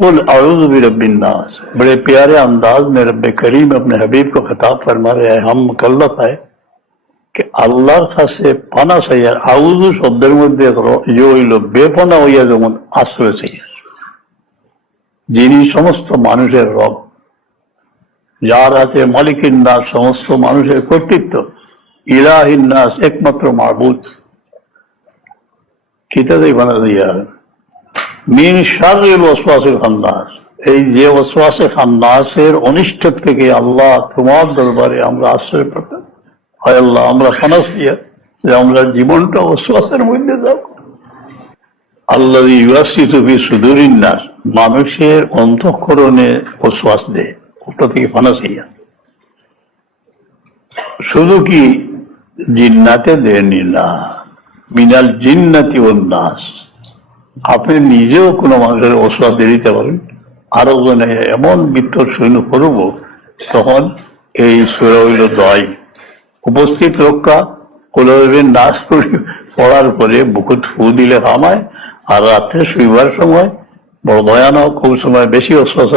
कुल अऊज़ु बिरब्बिन नास। बड़े प्यारे अंदाज में रब करीम अपने हबीब को खिताब फरमा रहे हैं, हम मुकल्लफ है कि আল্লাহর কাছে পানা চাইয়ার। আউযু শব্দের মধ্যে যে হইল বেপনা হইয়া যেমন আশ্রয় চাইয়ার, যিনি সমস্ত মানুষের রব, যার হাতে মালিকিন নাস, সমস্ত মানুষের কর্তৃত্ব, ইলাহিন নাস, একমাত্র মাবুদ, কিতাবেই বানা দিয়া মিন শাররিল ওয়াসওয়াসিল খান্নাস। এই যে ওয়াসওয়াসে খান্নাসের অনিষ্ট থেকে আল্লাহ তোমার দরবারে আমরা আশ্রয় পেতাম। হয় আল্লাহ, আমরা ফানাস দিয়া যে আমরা জীবনটা ওয়াসওয়াসের মধ্যে যাব। আল্লাযী ইউওয়াসওয়িসু ফি সুদুরিন নাস, মানুষের অন্তঃকরণে ওয়াসওয়াস দেয়, ওটা থেকে ফানাস ইয়া। শুধু কি জিন্নাতে দেননি না, মিনাল জিন্নাতি ওয়ান নাস, আপনি নিজেও কোনো মানুষের ওয়াসওয়াস দিয়ে দিতে পারেন। আরো জনে এমন বিত্তর সৈন্য করব, তখন এই সূরা হইল দয় উপস্থিত রক্ষা কোলবের নাচ পড়ার পরে বুকুত ফু দিলে কামায়, আর রাত্রে শুইবার সময় বড় ভয়ানক, কোন সময় বেশি ওয়াসওয়াস